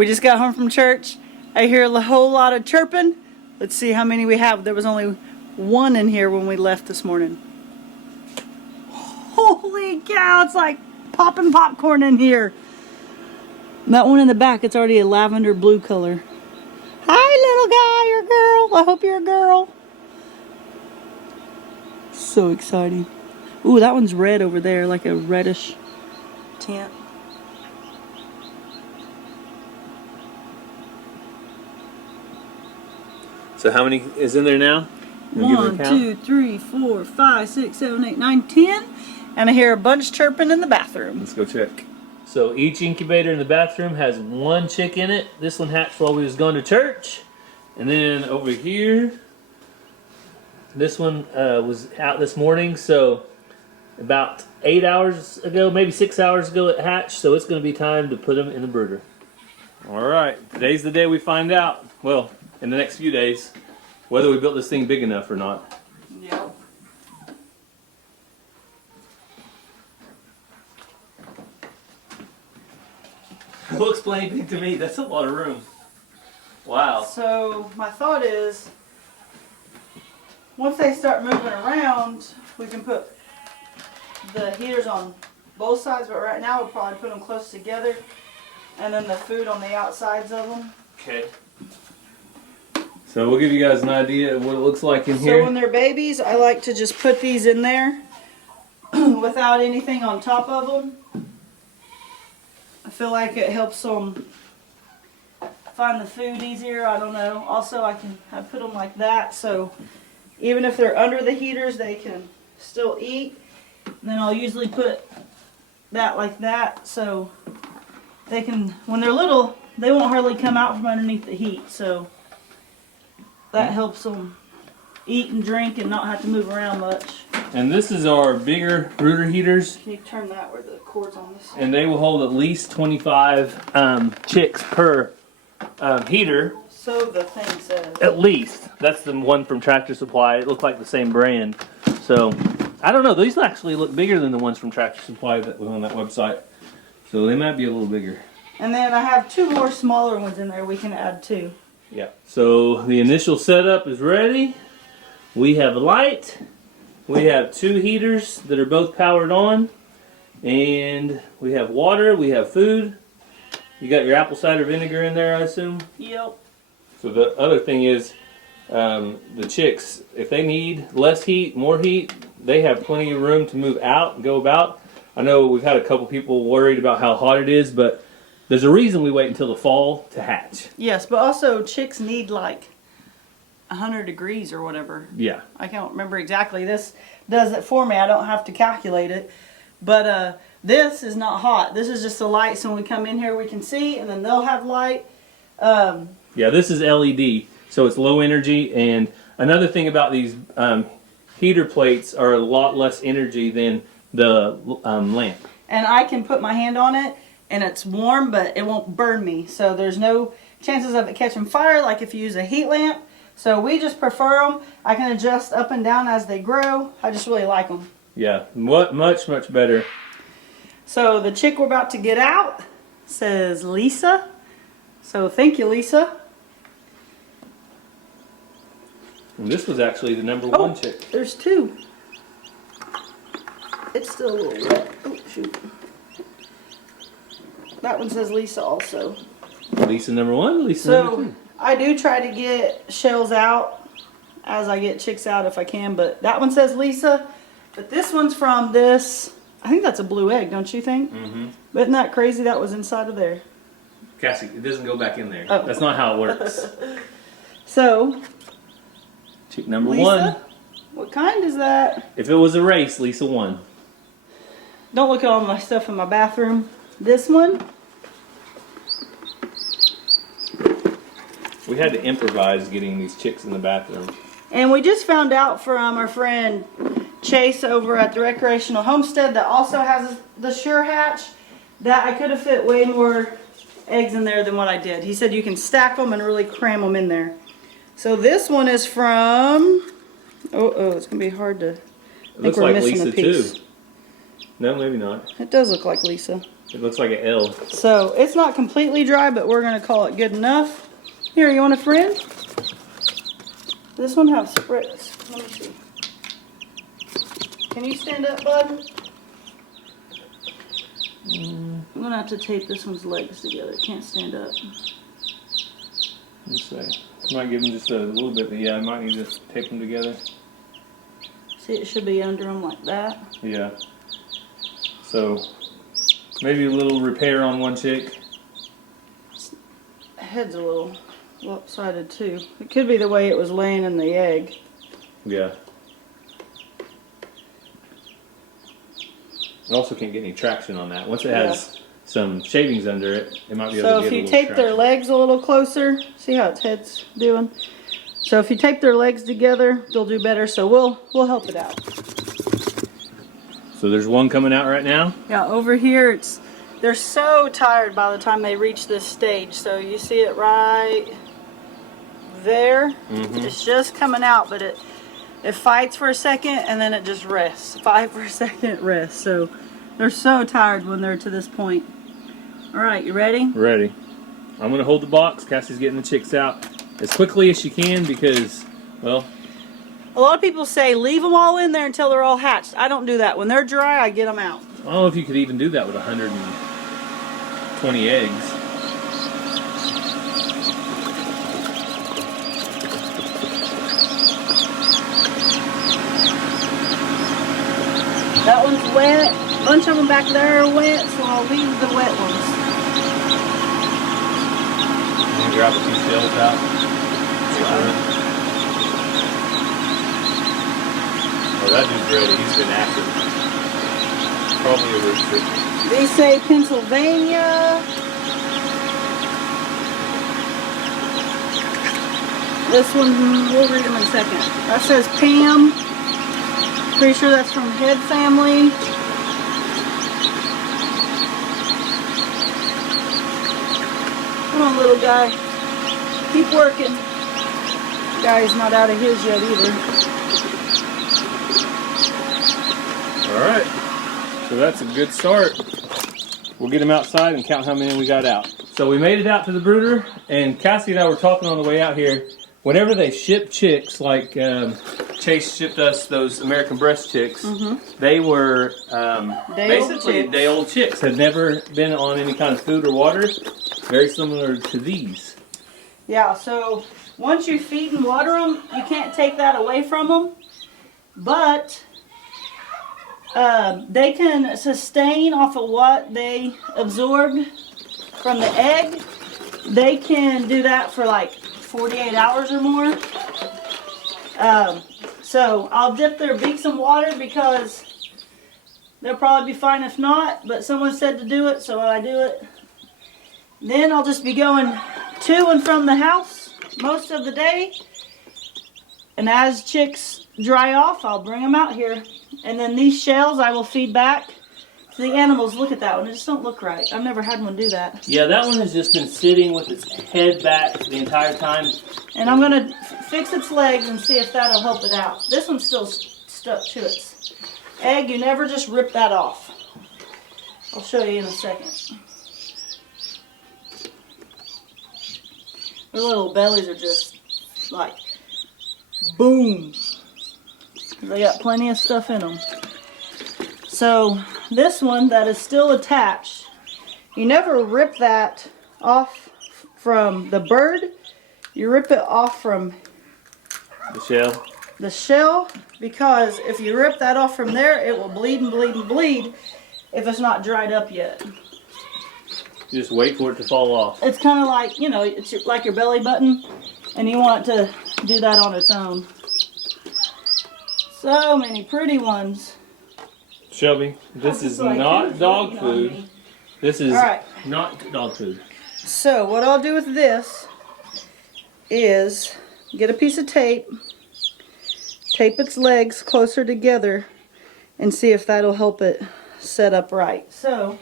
We just got home from church. I hear a whole lot of chirping. Let's see how many we have. There was only one in here when we left this morning. Holy cow, it's like popping popcorn in here. And that one in the back, it's already a lavender blue color. Hi, little guy or girl. I hope you're a girl. So exciting. Ooh, that one's red over there, like a reddish tint. So how many is in there now? 1, 2, 3, 4, 5, 6, 7, 8, 9, 10. And I hear a bunch chirping in the bathroom. Let's go check. So each incubator in the bathroom has one chick in it. This one hatched while we was going to church. And then over here, this one was out this morning. So about 8 hours ago, maybe 6 hours ago it hatched. So it's going to be time to put them in the brooder. All right, today's the day we find out. Well, in the next few days, whether we built this thing big enough or not. Yep. It looks plenty big to me. That's a lot of room. Wow. So my thought is, once they start moving around, we can put the heaters on both sides, but right now we'll probably put them close together, and then the food on the outsides of them. Okay. So we'll give you guys an idea of what it looks like in here. So when they're babies, I like to just put these in there without anything on top of them. I feel like it helps them find the food easier. I don't know. Also, I put them like that, so even if they're under the heaters, they can still eat. And then I'll usually put that like that, so they can, when they're little, they won't hardly come out from underneath the heat. So that helps them eat and drink and not have to move around much. And this is our bigger brooder heaters. Can you turn that where the cord's on this? And they will hold at least 25 chicks per heater. So the thing says. At least. That's the one from Tractor Supply. It looked like the same brand. So, I don't know. These actually look bigger than the ones from Tractor Supply that was on that website. So they might be a little bigger. And then I have 2 more smaller ones in there we can add too. Yeah. So the initial setup is ready. We have light. We have 2 heaters that are both powered on. And we have water. We have food. You got your apple cider vinegar in there, I assume? Yep. So the other thing is, the chicks, if they need less heat, more heat, they have plenty of room to move out and go about. I know we've had a couple people worried about how hot it is, but there's a reason we wait until the fall to hatch. Yes, but also chicks need like 100 degrees or whatever. Yeah. I can't remember exactly. This does it for me. I don't have to calculate it. But this is not hot. This is just the light, so when we come in here we can see, and then they'll have light. Yeah, this is LED, so it's low energy. And another thing about these heater plates are a lot less energy than the lamp. And I can put my hand on it, and it's warm, but it won't burn me. So there's no chances of it catching fire like if you use a heat lamp. So we just prefer them. I can adjust up and down as they grow. I just really like them. Yeah, much better. So the chick we're about to get out says Lisa. So thank you, Lisa. And this was actually the number 1 chick. There's 2. It's still a little wet. Oh, shoot. That one says Lisa also. Lisa number 1, Lisa number 2. I do try to get shells out as I get chicks out if I can, but that one says Lisa. But this one's from this, I think that's a blue egg, don't you think? Mm-hmm. But isn't that crazy? That was inside of there. Cassie, it doesn't go back in there. Oh. That's not how it works. So, Chick number Lisa, 1. what kind is that? If it was a race, Lisa won. Don't look at all my stuff in my bathroom. This one. We had to improvise getting these chicks in the bathroom. And we just found out from our friend Chase over at the Recreational Homestead that also has the Sure Hatch that I could have fit way more eggs in there than what I did. He said you can stack them and really cram them in there. So this one is from, it's going to be hard to, I think Looks we're like missing Lisa a piece. too. No, maybe not. It does look like Lisa. It looks like an L. So it's not completely dry, but we're gonna call it good enough. Here, you want a friend? This one has spreads. Let me see. Can you stand up, bud? I'm gonna have to tape this one's legs together. It can't stand up. Let's see. Might give them just a little bit, but yeah, I might need to tape them together. See, it should be under them like that. Yeah. So maybe a little repair on one chick. Head's a little lopsided too. It could be the way it was laying in the egg. Yeah. I also can't get any traction on that. Once it has some shavings under it, it might be able to get a little So if you tape their legs a little closer, see how its head's doing? So if you tape their legs together, they'll do better. So we'll help it out. So there's one coming out right now. Yeah, over here they're so tired by the time they reach this stage. So you see it right there. It's just coming out, but it fights for a second and then it just rests. Fight for a second, rest. So they're so tired when they're to this point. All right, you ready? Ready. I'm going to hold the box. Cassie's getting the chicks out as quickly as she can because, well... A lot of people say leave them all in there until they're all hatched. I don't do that. When they're dry, I get them out. I don't know if you could even do that with 120 eggs. That one's wet. A bunch of them back there are wet, so I'll leave the wet ones. And grab a few shells out. Oh, that dude's ready. He's been active. Probably a rooster. They say Pennsylvania. This one, we'll read them in a second. That says Pam. Pretty sure that's from Head Family. Come on, little guy. Keep working. Guy's not out of his yet either. Alright. So that's a good start. We'll get him outside and count how many we got out. So we made it out to the brooder, and Cassie and I were talking on the way out here. Whenever they ship chicks, like Chase shipped us those American breast chicks, they were basically day-old chicks. Had never been on any kind of food or water. Very similar to these. Yeah, so once you feed and water them, you can't take that away from them. But they can sustain off of what they absorbed from the egg. They can do that for like 48 hours or more. So I'll dip their beaks in water because they'll probably be fine if not, but someone said to do it, so I do it. Then I'll just be going to and from the house most of the day. And as chicks dry off, I'll bring them out here. And then these shells I will feed back to the animals. Look at that one. It just don't look right. I've never had one do that. Yeah, that one has just been sitting with its head back the entire time. And I'm going to fix its legs and see if that'll help it out. This one's still stuck to its egg. You never just rip that off. I'll show you in a second. Their little bellies are just like boom. They got plenty of stuff in them. So this one that is still attached, you never rip that off from the bird. You rip it off from The shell. the shell, because if you rip that off from there, it will bleed and bleed and bleed if it's not dried up yet. You just wait for it to fall off. It's kind of like, you know, it's like your belly button, and you want it to do that on its own. So many pretty ones. Shelby, this is like not dog on food. me. This is All right. not dog food. So what I'll do with this is get a piece of tape, tape its legs closer together, and see if that'll help it set up right. So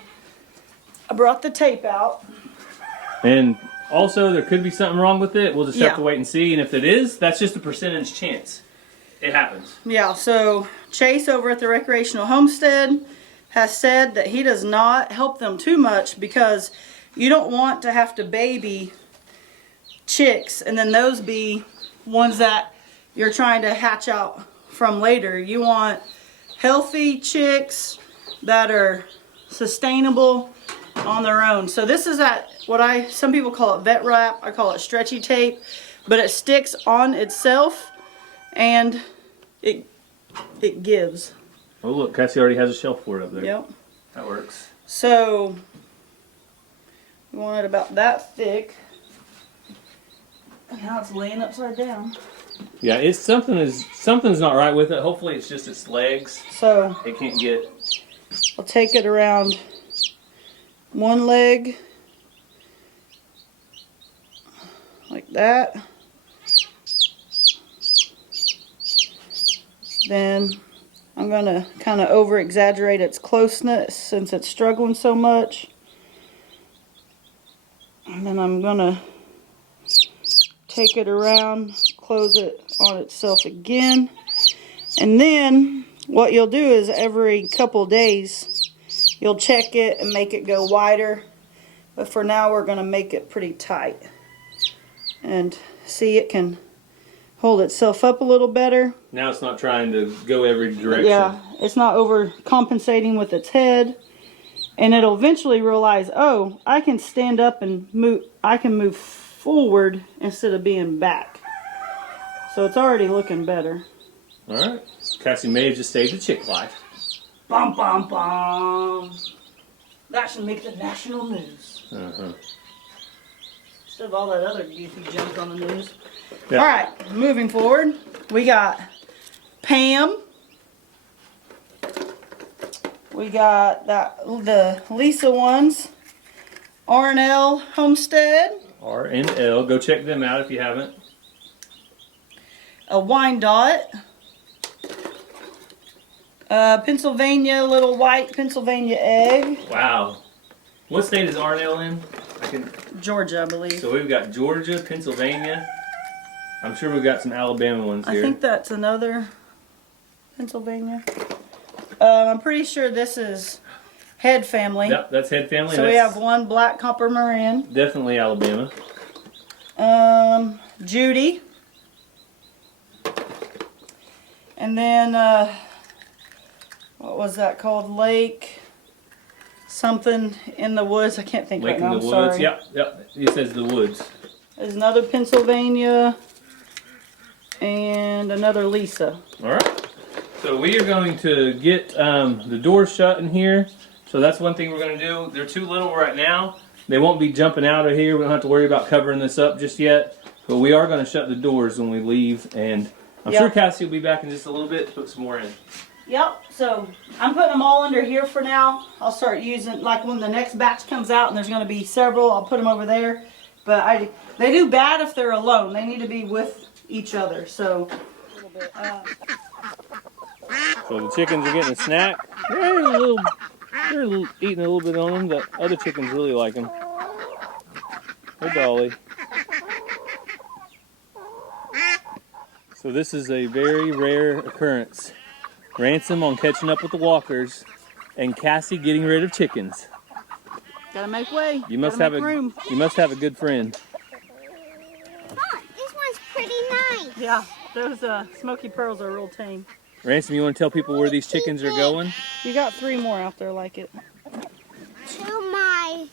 I brought the tape out. And also, there could be something wrong with it. We'll just have Yeah. to wait and see. And if it is, that's just a percentage chance. It happens. Yeah, so Chase over at the Recreational Homestead has said that he does not help them too much because you don't want to have to baby chicks and then those be ones that you're trying to hatch out from later. You want healthy chicks that are sustainable on their own. So this is some people call it vet wrap. I call it stretchy tape, but it sticks on itself and it gives. Oh look, Cassie already has a shelf for it up there. Yep. That works. So we want it about that thick. And now it's laying upside down. Yeah, it's something's not right with it. Hopefully it's just its legs. So It can't get. I'll take it around one leg like that. Then I'm going to kind of over exaggerate its closeness since it's struggling so much. And then I'm going to take it around, close it on itself again. And then what you'll do is every couple days you'll check it and make it go wider. But for now we're going to make it pretty tight. And see, it can hold itself up a little better. Now it's not trying to go every direction. Yeah, it's not overcompensating with its head. And it'll eventually realize, oh, I can stand up and move. I can move forward instead of being back. So it's already looking better. All right. Cassie may have just saved a chick life. Bum, bum, bum. That should make the national news. Uh-huh. Instead of all that other goofy junk on the news. Yeah. All right, moving forward, we got Pam. We got the Lisa ones. R&L Homestead. R&L. Go check them out if you haven't. A Wyandotte. Pennsylvania, little white Pennsylvania egg. Wow. What state is R&L in? Georgia, I believe. So we've got Georgia, Pennsylvania. I'm sure we've got some Alabama ones here. I think that's another Pennsylvania. I'm pretty sure this is Head family. Yep, that's Head family. So we have one black copper Marin. Definitely Alabama. Judy. And then, what was that called? Lake something in the woods. I can't think Lake right now. in the I'm woods. sorry. Yep. It says the woods. There's another Pennsylvania and another Lisa. All right. So we are going to get the doors shut in here. So that's one thing we're going to do. They're too little right now. They won't be jumping out of here. We don't have to worry about covering this up just yet. But we are going to shut the doors when we leave. And I'm sure Cassie will be back in just a little bit to put some more in. Yep, so I'm putting them all under here for now. I'll start using, like when the next batch comes out and there's going to be several, I'll put them over there. But they do bad if they're alone. They need to be with each other. So, a little bit. So the chickens are getting a snack. They're eating a little bit on them. The other chickens really like them. Hey, Dolly. So this is a very rare occurrence. Ransom on catching up with the walkers, and Cassie getting rid of chickens. Gotta make way. You must have room. You must have a good friend. Oh, this one's pretty nice. Yeah, those smoky pearls are real tame. Ransom, you want to tell people where these chickens are going? You got 3 more out there like it. To my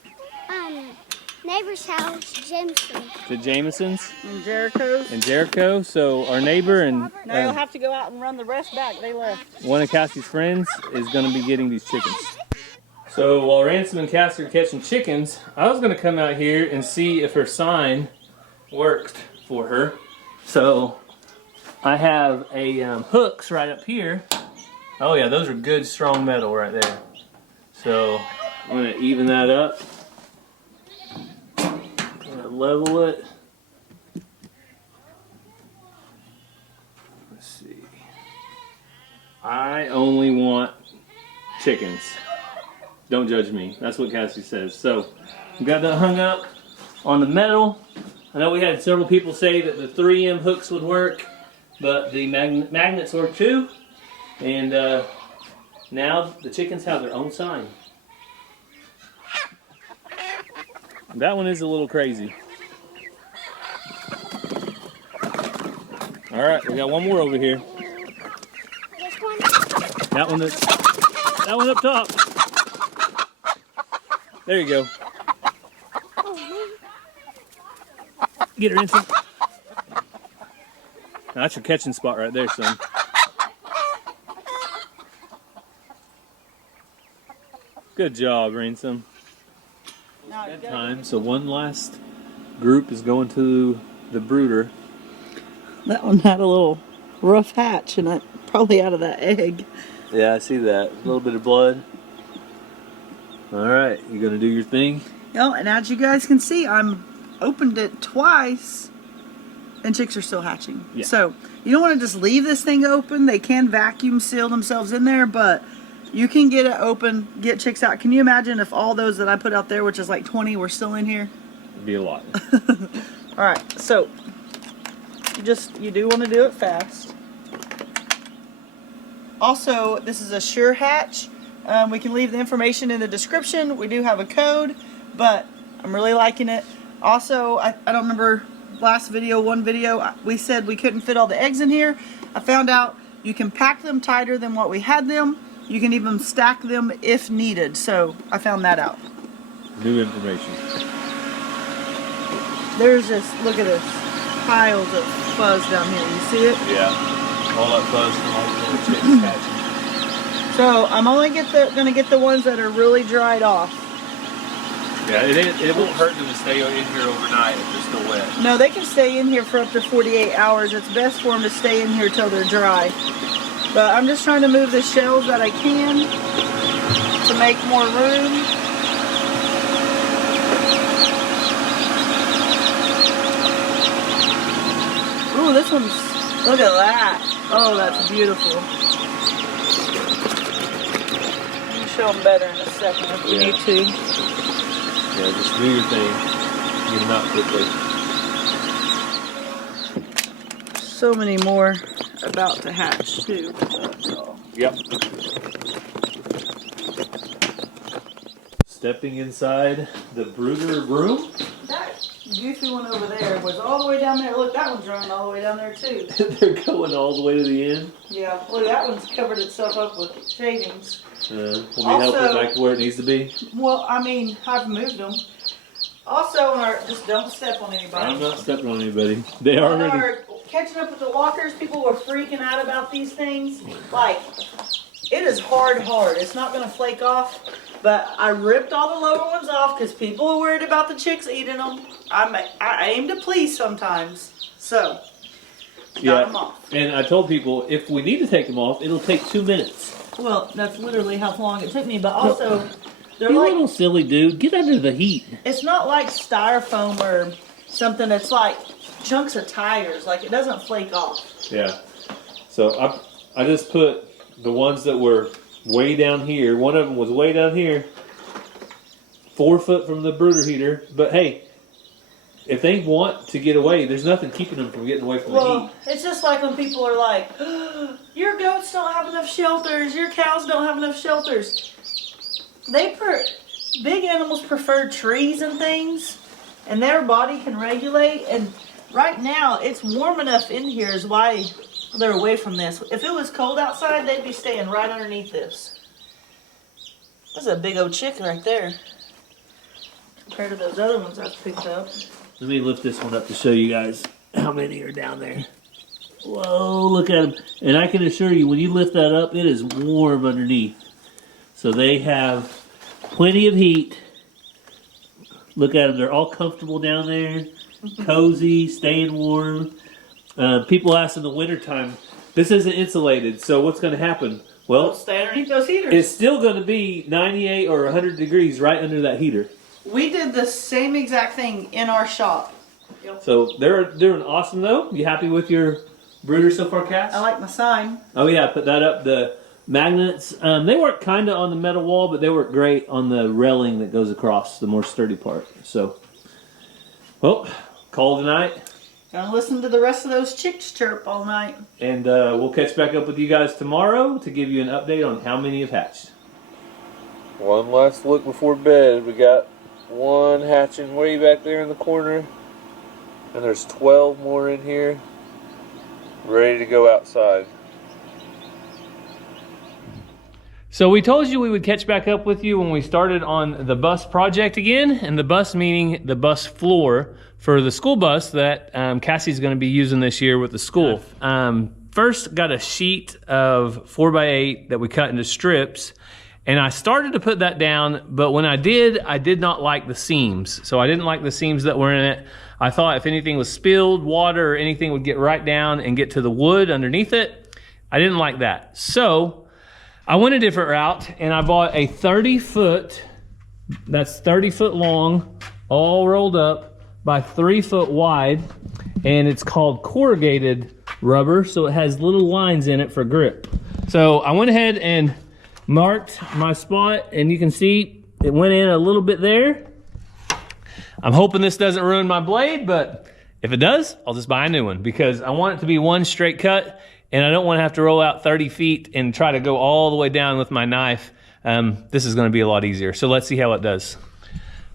neighbor's house, Jameson. To Jameson's And Jericho's. and Jericho. So our neighbor and Now you'll have to go out and run the rest back. They left. one of Cassie's friends is going to be getting these chickens. So while Ransom and Cassie are catching chickens, I was going to come out here and see if her sign worked for her. So I have a hooks right up here. Oh yeah, those are good strong metal right there. So I'm going to even that up. Level it. Let's see. I only want chickens. Don't judge me. That's what Cassie says. So we got that hung up on the metal. I know we had several people say that the 3M hooks would work, but the magnets work too. And Now the chickens have their own sign. That one is a little crazy. All right, we got one more over here. This one? That one up top. There you go. Get her, Ensign. Now, that's your catching spot right there, son. Good job, Ransom. Bedtime, so one last group is going to the brooder. That one had a little rough hatch, and probably out of that egg. Yeah, I see that. A little bit of blood. All right, you gonna do your thing? And as you guys can see, I'm opened it twice, and chicks are still hatching. Yeah. So you don't want to just leave this thing open. They can vacuum seal themselves in there, but you can get it open, get chicks out. Can you imagine if all those that I put out there, which is like 20, were still in here? It'd be a lot. All right, so you do want to do it fast. Also, this is a sure hatch. We can leave the information in the description. We do have a code, but I'm really liking it. Also, I don't remember one video, we said we couldn't fit all the eggs in here. I found out you can pack them tighter than what we had them. You can even stack them if needed. So I found that out. New information. There's just, look at this, piles of fuzz down here. You see it? Yeah. All that fuzz from all the little chicks hatching. So I'm only gonna get the ones that are really dried off. Yeah, it won't hurt them to stay in here overnight if they're still wet. No, they can stay in here for up to 48 hours. It's best for them to stay in here till they're dry. But I'm just trying to move the shells that I can to make more room. Ooh, this one's, look at that. Oh, that's beautiful. I'll show them better in a second if we need to. Yeah, just do your thing. Get them out quickly. So many more about to hatch too. Yep. Stepping inside the brooder room. That goofy one over there was all the way down there. Look, that one's running all the way down there too. They're going all the way to the end. Yeah, look, that one's covered itself up with shavings. Let me help it back to where it needs to be. Well, I mean, I've moved them. Also, just don't step on anybody. I'm not stepping on anybody. They When already. we were catching up with the walkers, people were freaking out about these things. Like, it is hard. It's not going to flake off. But I ripped all the lower ones off because people are worried about the chicks eating them. I aim to please sometimes. So, got them off. And I told people if we need to take them off, it'll take 2 minutes. Well, that's literally how long it took me. But also, they're You like, little silly dude, get under the heat. it's not like styrofoam or something. It's like chunks of tires. Like, it doesn't flake off. Yeah. So I just put the ones that were way down here. One of them was way down here, 4 foot from the brooder heater. But hey, if they want to get away, there's nothing keeping them from getting away from the heat. It's just like when people are like, your goats don't have enough shelters, your cows don't have enough shelters. Big animals prefer trees and things, and their body can regulate. And right now, it's warm enough in here is why they're away from this. If it was cold outside, they'd be staying right underneath this. That's a big old chick right there, compared to those other ones I've picked up. Let me lift this one up to show you guys how many are down there. Whoa, look at them. And I can assure you, when you lift that up, it is warm underneath. So they have plenty of heat. Look at them. They're all comfortable down there. Cozy, staying warm. People ask in the wintertime, this isn't insulated, so what's going to happen? Well, Stay underneath those heaters. it's still going to be 98 or 100 degrees right under that heater. We did the same exact thing in our shop. So they're doing awesome, though. You happy with your brooder so far, Cass? I like my sign. Oh yeah, put that up. The magnets, they work kind of on the metal wall, but they work great on the railing that goes across, the more sturdy part. So, well, call tonight. Gonna listen to the rest of those chicks chirp all night. And we'll catch back up with you guys tomorrow to give you an update on how many have hatched. One last look before bed. We got one hatching way back there in the corner. And there's 12 more in here. Ready to go outside. So we told you we would catch back up with you when we started on the bus project again. And the bus meaning the bus floor for the school bus that Cassie's going to be using this year with the school. First got a sheet of 4x8 that we cut into strips. And I started to put that down, but when I did not like the seams. So I didn't like the seams that were in it. I thought if anything was spilled, water or anything would get right down and get to the wood underneath it. I didn't like that. So I went a different route and I bought a 30-foot, that's 30 foot long, all rolled up by 3 foot wide. And it's called corrugated rubber. So it has little lines in it for grip. So I went ahead and marked my spot and you can see it went in a little bit there. I'm hoping this doesn't ruin my blade, but if it does, I'll just buy a new one because I want it to be one straight cut and I don't want to have to roll out 30 feet and try to go all the way down with my knife. This is going to be a lot easier. So let's see how it does.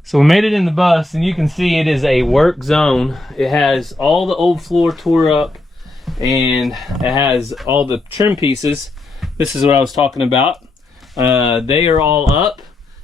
So we made it in the bus and you can see it is a work zone. It has all the old floor tore up and it has all the trim pieces. This is what I was talking about. They are all up.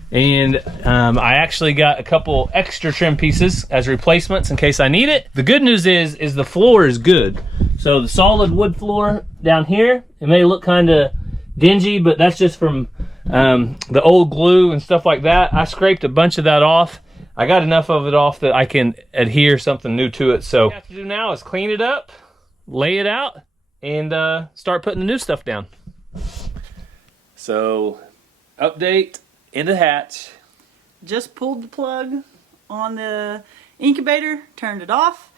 And I actually got a couple extra trim pieces as replacements in case I need it. The good news is the floor is good. So the solid wood floor down here, it may look kind of dingy, but that's just from the old glue and stuff like that. I scraped a bunch of that off. I got enough of it off that I can adhere something new to it. So what we have to do now is clean it up, lay it out, and start putting the new stuff down. So update. In the hatch. Just pulled the plug on the incubator, turned it off.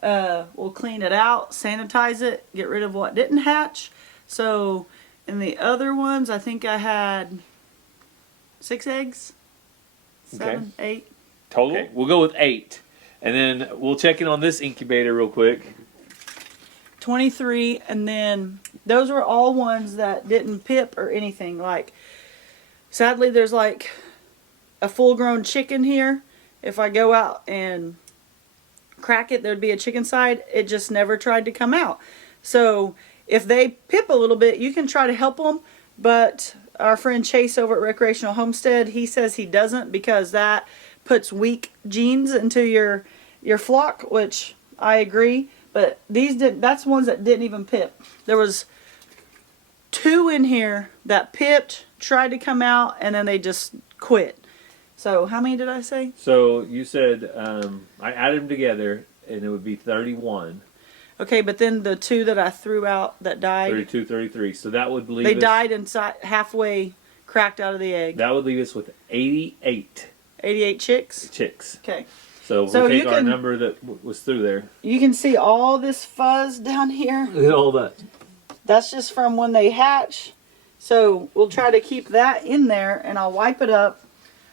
We'll clean it out, sanitize it, get rid of what didn't hatch. So in the other ones, I think I had 6 eggs, 7, 8. Total? Okay. We'll go with 8. And then we'll check in on this incubator real quick. 23, and then those were all ones that didn't pip or anything. Like, sadly, there's like a full-grown chicken here. If I go out and crack it, there'd be a chicken side. It just never tried to come out. So if they pip a little bit, you can try to help them. But our friend Chase over at Recreational Homestead, he says he doesn't because that puts weak genes into your flock, which I agree. But these that's ones that didn't even pip. There was 2 in here that pipped, tried to come out, and then they just quit. So how many did I say? So you said I added them together and it would be 31. Okay, but then the 2 that I threw out that died. 32, 33. So that would leave They us, died inside, halfway cracked out of the egg. that would leave us with 88 88 chicks? chicks. Okay. So So we'll take you our can- number that was through there. You can see all this fuzz down here. Look at all that. That's just from when they hatch. So we'll try to keep that in there and I'll wipe it up.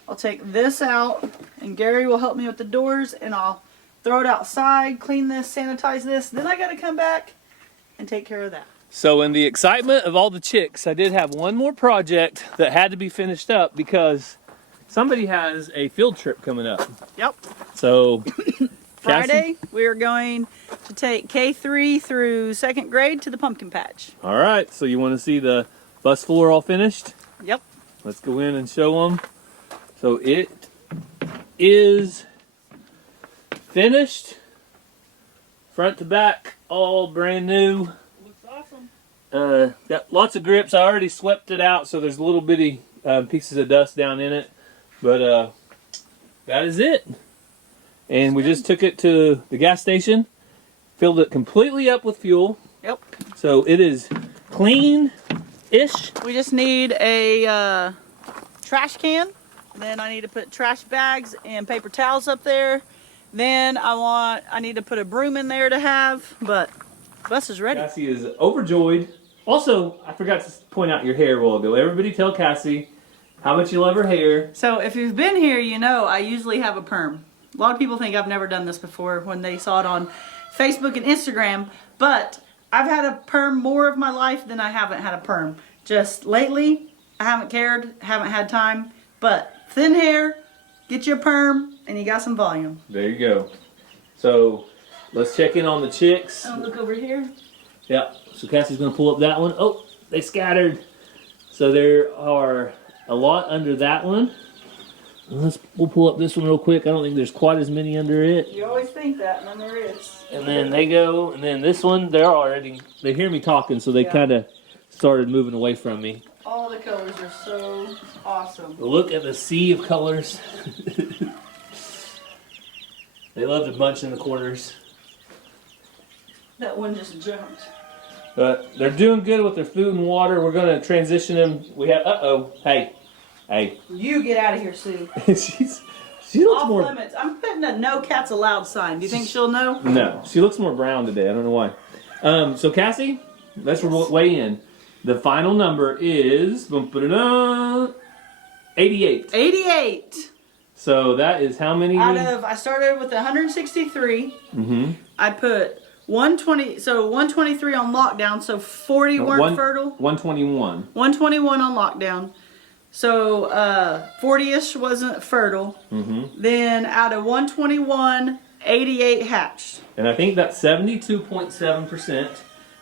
I'll take this out and Gary will help me with the doors and I'll throw it outside, clean this, sanitize this. Then I got to come back and take care of that. So in the excitement of all the chicks, I did have one more project that had to be finished up because somebody has a field trip coming up. Yep. So Friday, we are going to take K3 through 2nd grade to the pumpkin patch. All right, so you want to see the bus floor all finished? Yep. Let's go in and show them. So it is finished, front to back, all brand new. Looks awesome. Got lots of grips. I already swept it out, so there's little bitty pieces of dust down in it. But that is it. And we just took it to the gas station, filled it completely up with fuel. Yep. So it is clean-ish. We just need a trash can. Then I need to put trash bags and paper towels up there. Then I need to put a broom in there to have, but the bus is ready. Cassie is overjoyed. Also, I forgot to point out your hair a while ago. Everybody tell Cassie how much you love her hair. So if you've been here, you know I usually have a perm. A lot of people think I've never done this before when they saw it on Facebook and Instagram. But I've had a perm more of my life than I haven't had a perm. Just lately, I haven't cared, haven't had time. But thin hair, get you a perm, and you got some volume. There you go. So let's check in on the chicks. Oh, look over here. Yeah. So Cassie's gonna pull up that one. Oh, they scattered. So there are a lot under that one. We'll pull up this one real quick. I don't think there's quite as many under it. You always think that, and then there is. And then they go, and then this one, they hear me talking, so they kind of started moving away from me. All the colors are so awesome. Look at the sea of colors. They love to bunch in the corners. That one just jumped. But they're doing good with their food and water. We're going to transition them. We have, hey. You get out of here, Sue. She looks Off more. limits. I'm putting a no cats allowed sign. Do you think she'll know? No, she looks more brown today. I don't know why. So Cassie, let's weigh in. The final number is 88. 88. So that is how many? I started with 163. Mm-hmm. I put 120. So 123 on lockdown. So 40 weren't fertile. 121. 121 on lockdown. So 40ish wasn't fertile. Mm-hmm. Then out of 121, 88 hatched. And I think that's 72.7%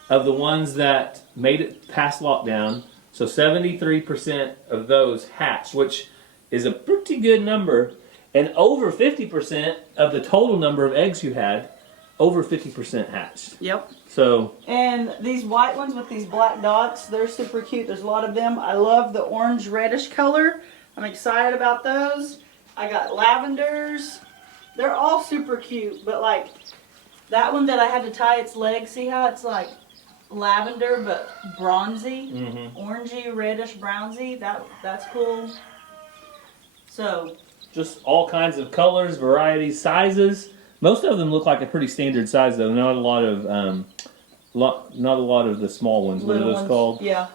of the ones that made it past lockdown. So 73% of those hatched, which is a pretty good number. And over 50% of the total number of eggs you had, over 50% hatched. Yep. So. And these white ones with these black dots, they're super cute. There's a lot of them. I love the orange reddish color. I'm excited about those. I got lavenders. They're all super cute, but like that one that I had to tie its legs, see how it's like lavender but bronzy, orangey, reddish, brownsy. That's cool. So Just all kinds of colors, varieties, sizes. Most of them look like a pretty standard size, though. Not a lot of the small ones. What are those called? Yeah.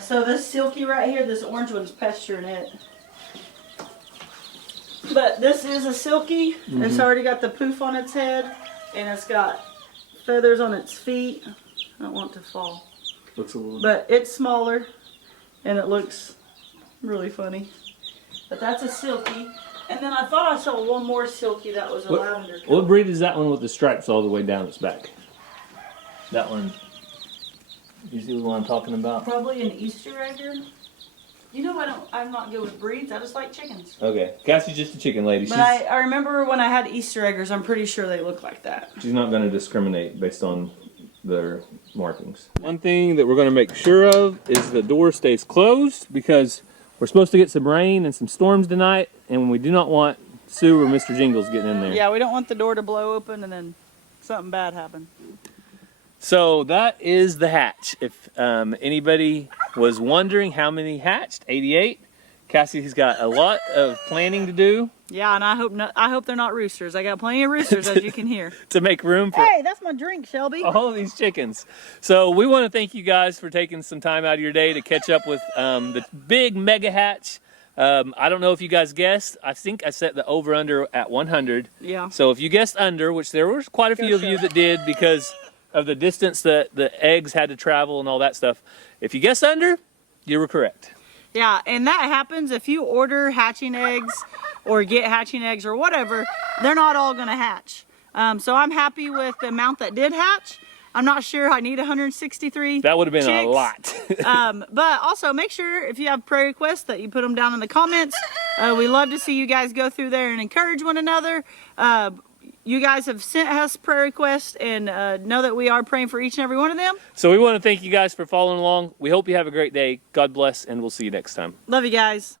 So this silky right here, this orange one's pestering it. But this is a silky. It's already got the poof on its head, and it's got feathers on its feet. I don't want it to fall. Looks a little. But it's smaller, and it looks really funny. But that's a silky. And then I thought I saw one more silky that was a lavender color. What breed is that one with the stripes all the way down its back? That one. You see the one I'm talking about? Probably an Easter egger. You know, I'm not good with breeds. I just like chickens. Okay. Cassie's just a chicken lady. But I remember when I had Easter eggers, I'm pretty sure they look like that. She's not going to discriminate based on their markings. One thing that we're going to make sure of is the door stays closed because we're supposed to get some rain and some storms tonight, and we do not want Sue or Mr. Jingles getting in there. Yeah, we don't want the door to blow open and then something bad happen. So that is the hatch. If anybody was wondering how many hatched, 88. Cassie's got a lot of planning to do. Yeah, and I hope they're not roosters. I got plenty of roosters, as you can hear. To make room for Hey, that's my drink, Shelby. all of these chickens. So we want to thank you guys for taking some time out of your day to catch up with the big mega hatch. I don't know if you guys guessed. I think I set the over-under at 100. Yeah. So if you guessed under, which there was quite a few of you that did because of the distance that the eggs had to travel and all that stuff. If you guessed under, you were correct. Yeah, and that happens if you order hatching eggs or get hatching eggs or whatever, they're not all going to hatch. So I'm happy with the amount that did hatch. I'm not sure I need 163 That would have been chicks. a lot. But also make sure if you have prayer requests that you put them down in the comments. We love to see you guys go through there and encourage one another. You guys have sent us prayer requests and know that we are praying for each and every one of them. So we want to thank you guys for following along. We hope you have a great day. God bless, and we'll see you next time. Love you guys.